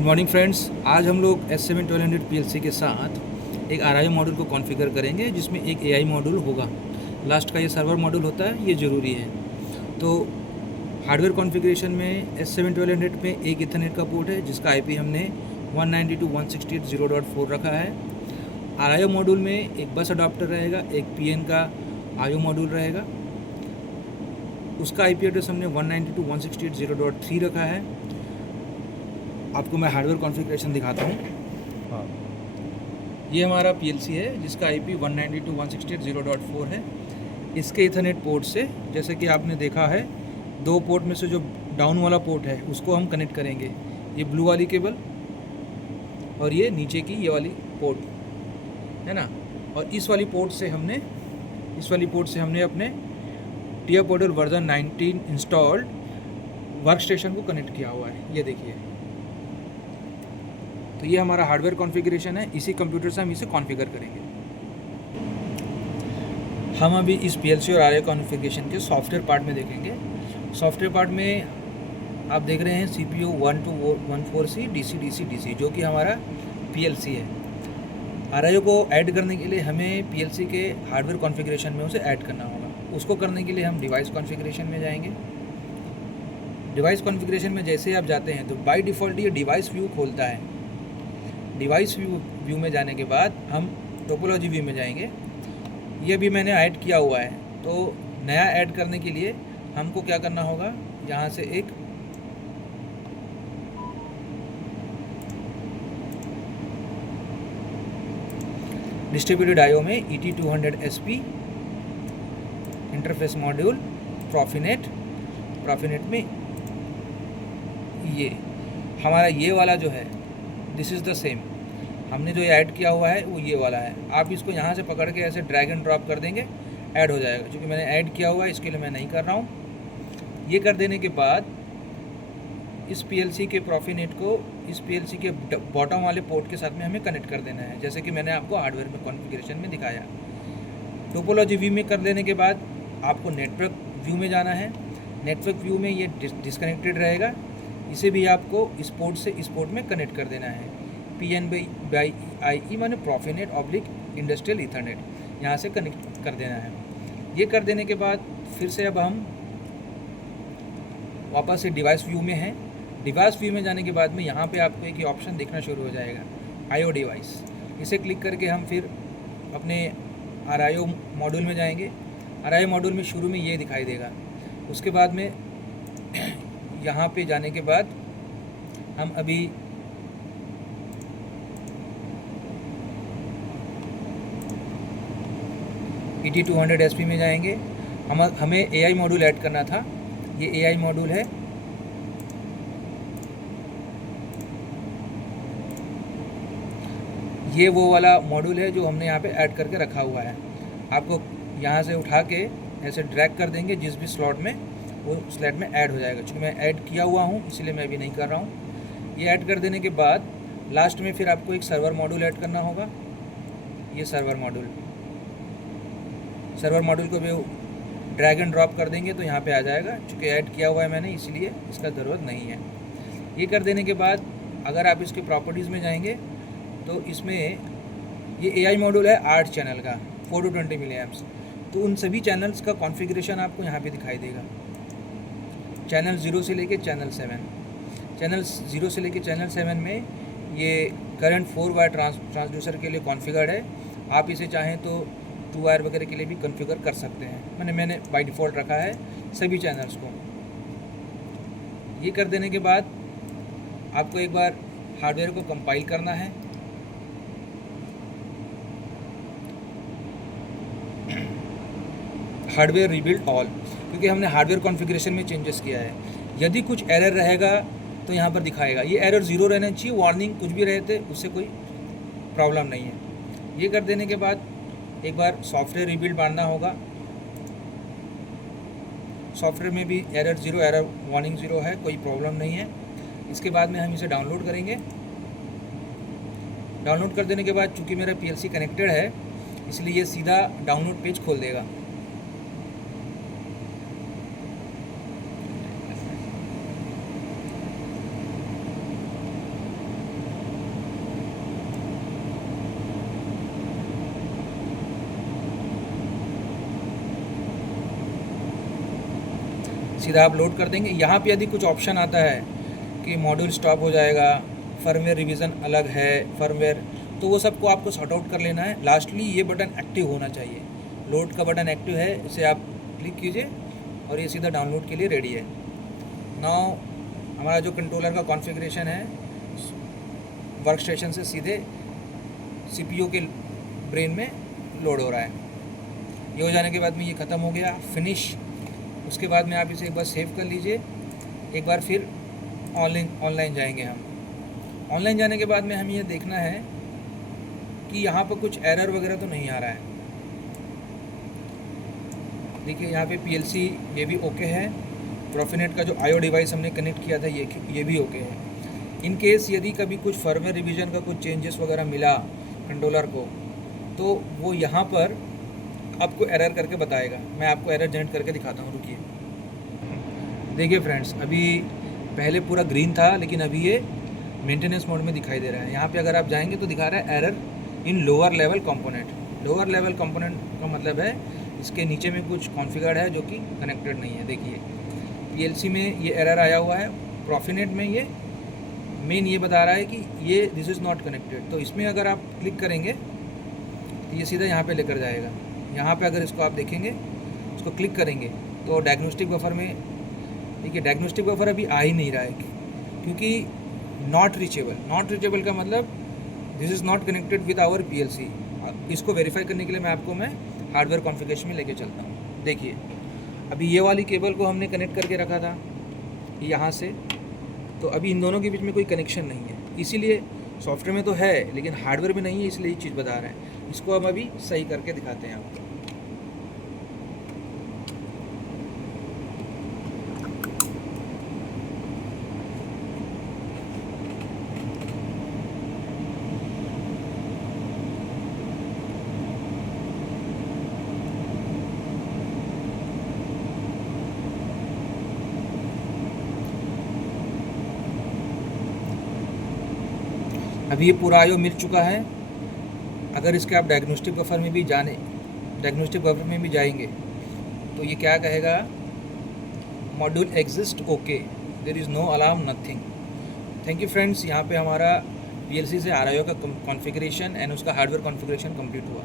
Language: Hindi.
Good morning friends. आज हम लोग S7-1200 PLC के साथ एक RIO मॉड्यूल को कॉन्फ़िगर करेंगे जिसमें एक AI मॉड्यूल होगा। लास्ट का ये सर्वर मॉड्यूल होता है, ये ज़रूरी है। तो हार्डवेयर कॉन्फ़िगरेशन में S7-1200 में एक ईथरनेट का पोर्ट है जिसका IP हमने 192.168.0.4 रखा है। RIO मॉड्यूल में एक बस अडाप्टर रहेगा, एक PN का IO मॉड्यूल रहेगा, उसका IP एड्रेस हमने 192.168.0.3 रखा है। आपको मैं हार्डवेयर कॉन्फ़िगरेशन दिखाता हूँ। हाँ। ये हमारा PLC है जिसका IP 192.168.0.4 है। इसके इथरनेट पोर्ट से, जैसे कि आपने देखा है, दो पोर्ट में से जो डाउन वाला पोर्ट है उसको हम कनेक्ट करेंगे। ये ब्लू वाली केबल और ये नीचे की ये वाली पोर्ट है ना। और इस वाली पोर्ट से हमने अपने TIA portal version 19 installed workstation को कनेक्ट किया हुआ है। ये देखिए, तो ये हमारा हार्डवेयर कॉन्फ़िगरेशन है। इसी कंप्यूटर से हम इसे कॉन्फ़िगर करेंगे। हम अभी इस PLC और RIO कॉन्फ़िगरेशन के सॉफ्टवेयर पार्ट में देखेंगे। सॉफ्टवेयर पार्ट में आप देख रहे हैं CPU 1214C DC जो कि हमारा PLC है। RIO को ऐड करने के लिए हमें PLC के हार्डवेयर कॉन्फ़िगरेशन में उसे ऐड करना होगा। उसको करने के लिए हम डिवाइस कॉन्फ़िगरेशन में जाएंगे। डिवाइस कॉन्फ़िगरेशन में जैसे आप जाते हैं तो बाय डिफ़ॉल्ट ये डिवाइस व्यू खोलता है। डिवाइस व्यू में जाने के बाद हम टोपोलॉजी व्यू में जाएंगे। ये भी मैंने ऐड किया हुआ है। तो नया ऐड करने के लिए हमको क्या करना होगा, यहाँ से एक डिस्ट्रीब्यूटेड IO में ET200SP इंटरफेस मॉड्यूल प्रॉफिनेट में ये हमारा ये वाला जो है, दिस इज़ द सेम। हमने जो ऐड किया हुआ है वो ये वाला है। आप इसको यहाँ से पकड़ के ऐसे ड्रैग एंड ड्रॉप कर देंगे, ऐड हो जाएगा। क्योंकि मैंने ऐड किया हुआ है इसके लिए मैं नहीं कर रहा हूँ। ये कर देने के बाद इस PLC के प्रॉफिनेट को इस PLC के बॉटम वाले पोर्ट के साथ में हमें कनेक्ट कर देना है, जैसे कि मैंने आपको हार्डवेयर में कॉन्फ़िगरेशन में दिखाया। टोपोलॉजी व्यू में कर देने के बाद आपको नेटवर्क व्यू में जाना है। नेटवर्क व्यू में ये डिस्कनेक्टेड रहेगा, इसे भी आपको इस पोर्ट से इस पोर्ट में कनेक्ट कर देना है। PN/IE माने प्रॉफिनेट ऑब्लिक इंडस्ट्रियल ईथरनेट, यहाँ से कनेक्ट कर देना है। ये कर देने के बाद फिर से अब हम वापस से डिवाइस व्यू में हैं। डिवाइस व्यू में जाने के बाद में यहाँ पे आपको एक ऑप्शन दिखना शुरू हो जाएगा, IO डिवाइस। इसे क्लिक करके हम फिर अपने RIO मॉड्यूल में जाएंगे। RIO मॉड्यूल में शुरू में ये दिखाई देगा। उसके बाद में यहाँ पे जाने के बाद हम अभी ET200SP में जाएंगे। हमें AI मॉड्यूल ऐड करना था। ये AI मॉड्यूल है। ये वो वाला मॉड्यूल है जो हमने यहाँ पे ऐड करके रखा हुआ है। आपको यहाँ से उठा के ऐसे ड्रैग कर देंगे, जिस भी स्लॉट में वो स्लॉट में ऐड हो जाएगा। क्योंकि मैं ऐड किया हुआ हूँ इसलिए मैं अभी नहीं कर रहा हूँ। ये ऐड कर देने के बाद लास्ट में फिर आपको एक सर्वर मॉड्यूल ऐड करना होगा। ये सर्वर मॉड्यूल को भी ड्रैग एंड ड्रॉप कर देंगे तो यहाँ पे आ जाएगा। चूँकि ऐड किया हुआ है मैंने, इसलिए इसका ज़रूरत नहीं है। ये कर देने के बाद अगर आप इसके प्रॉपर्टीज़ में जाएंगे तो इसमें ये AI मॉड्यूल है 8 चैनल का 420 मिली एम्प्स। तो उन सभी चैनल्स का कॉन्फ़िगरेशन आपको यहाँ पे दिखाई देगा। चैनल 0 से लेके चैनल 7। चैनल 0 से लेके चैनल 7 में ये करंट 4 वायर ट्रांसड्यूसर के लिए कॉन्फ़िगर्ड है। आप इसे चाहें तो 2 वायर वगैरह के लिए भी कॉन्फ़िगर कर सकते हैं। मैंने बाय डिफ़ॉल्ट रखा है सभी चैनल्स को। ये कर देने के बाद आपको एक बार हार्डवेयर को कंपाइल करना है। हार्डवेयर रीबिल्ड ऑल, क्योंकि हमने हार्डवेयर कॉन्फ़िगरेशन में चेंजेस किया है। यदि कुछ एरर रहेगा तो यहाँ पर दिखाएगा। ये एरर 0 रहना चाहिए, वार्निंग कुछ भी रहते उससे कोई प्रॉब्लम नहीं है। ये कर देने के बाद एक बार सॉफ्टवेयर रीबिल्ड मारना होगा। सॉफ्टवेयर में भी एरर 0, एरर वार्निंग 0 है, कोई प्रॉब्लम नहीं है। इसके बाद में हम इसे डाउनलोड करेंगे। डाउनलोड कर देने के बाद चूँकि मेरा PLC कनेक्टेड है इसलिए ये सीधा डाउनलोड पेज खोल देगा। सीधा आप लोड कर देंगे। यहाँ पे यदि कुछ ऑप्शन आता है कि मॉड्यूल स्टॉप हो जाएगा, फर्मवेयर रिवीजन अलग है, फर्मवेयर, तो वो सबको आपको सॉर्ट आउट कर लेना है। लास्टली ये बटन एक्टिव होना चाहिए, लोड का बटन एक्टिव है, इसे आप क्लिक कीजिए और ये सीधा डाउनलोड के लिए रेडी है। नाउ हमारा जो कंट्रोलर का कॉन्फ़िगरेशन है वर्क स्टेशन से सीधे CPU के ब्रेन में लोड हो रहा है। ये हो जाने के बाद में ये ख़त्म हो गया, फिनिश। उसके बाद में आप इसे एक बार सेव कर लीजिए। एक बार फिर ऑनलाइन जाएंगे हम। ऑनलाइन जाने के बाद में हमें ये देखना है कि यहाँ पर कुछ एरर वगैरह तो नहीं आ रहा है। देखिए यहाँ पे PLC ये भी ओके है, प्रॉफिनेट का जो IO डिवाइस हमने कनेक्ट किया था ये भी ओके है। इन केस यदि कभी कुछ फर्मवेयर रिवीजन का कुछ चेंजेस वगैरह मिला कंट्रोलर को, तो वो यहाँ पर आपको एरर करके बताएगा। मैं आपको एरर जनरेट करके दिखाता हूँ, रुकिए। देखिए फ्रेंड्स, अभी पहले पूरा ग्रीन था, लेकिन अभी ये मेंटेनेंस मोड में दिखाई दे रहा है। यहाँ पे अगर आप जाएंगे तो दिखा रहा है error in lower level component. Lower level component का मतलब है इसके नीचे में कुछ कॉन्फ़िगर्ड है जो कि कनेक्टेड नहीं है। देखिए PLC में ये एरर आया हुआ है, प्रॉफिनेट में ये मेन ये बता रहा है कि ये दिस इज़ नॉट कनेक्टेड। तो इसमें अगर आप क्लिक करेंगे तो ये सीधा यहाँ पे लेकर जाएगा। यहाँ पे अगर इसको आप देखेंगे, इसको क्लिक करेंगे तो डायग्नोस्टिक बफर में, देखिए डायग्नोस्टिक बफर अभी आ ही नहीं रहा है क्योंकि नॉट रीचेबल। नॉट रीचेबल का मतलब this is not connected with our PLC। इसको वेरीफाई करने के लिए मैं हार्डवेयर कॉन्फ़िगरेशन में लेके चलता हूँ। देखिए अभी ये वाली केबल को हमने कनेक्ट करके रखा था यहाँ से, तो अभी इन दोनों के बीच में कोई कनेक्शन नहीं है, इसीलिए सॉफ्टवेयर में तो है लेकिन हार्डवेयर में नहीं है, इसलिए ये चीज़ बता रहा है। इसको हम अभी सही करके दिखाते हैं आपको। अभी ये पूरा IO मिल चुका है। अगर इसके आप डायग्नोस्टिक बफर में भी जाएंगे तो ये क्या कहेगा, module exist okay, there is no alarm nothing. Thank you friends, यहाँ पे हमारा PLC से RIO का कॉन्फ़िगरेशन एंड उसका हार्डवेयर कॉन्फ़िगरेशन कंप्लीट हुआ।